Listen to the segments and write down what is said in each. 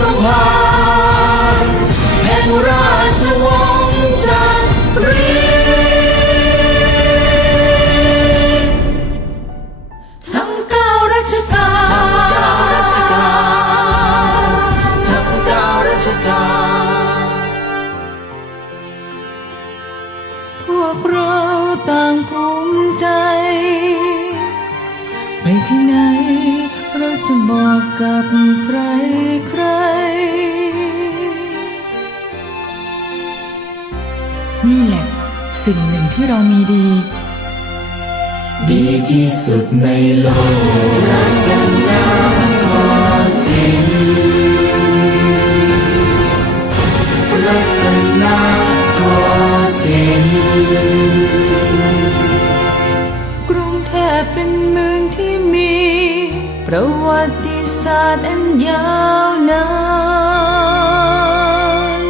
สัมพันธ์แห่งราชวงศ์จักรีทั้งเก้ารัชกาลทั้งเก้าราชการทั้งเก้าราชการพวกเราต่างภูมิใจ ไปที่ไหนเราจะบอกกับใครใคร สิ่งหนึ่งที่เรามีดี ดีที่สุดในโลกรัตนโกสินทร์รัตนโกสินทร์กรุงเทพเป็นเมืองที่มี ประวัติศาสตร์อันยาวนาน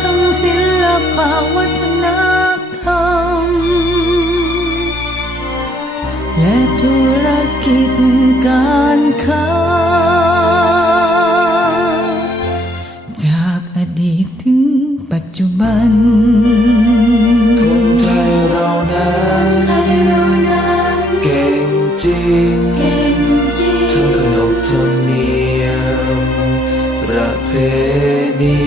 ทั้งศิลปวัฒน กิจการค้า จากอดีตถึงปัจจุบัน คนไทยเรานั้นไทยเรานั้นเก่งจริงเก่งจริงทั้งขนบธรรมเนียมประเพณี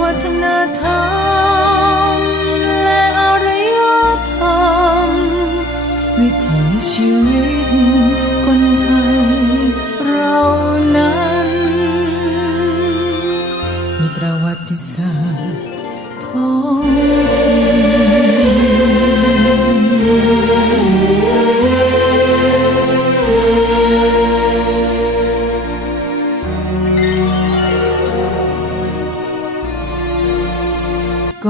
วัฒนธรรม ก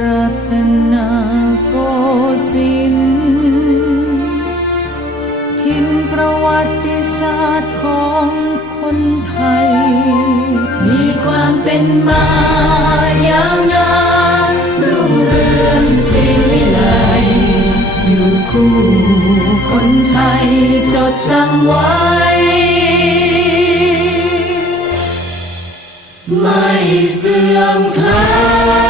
รัตนาโกสินทินประวัติศาสตร์ของคนไทย มีความเป็นมายาวนานรุ่งเรืองศิวิไลอยู่คู่คนไทยจดจำไว้ ไม่เสื่อมคลาย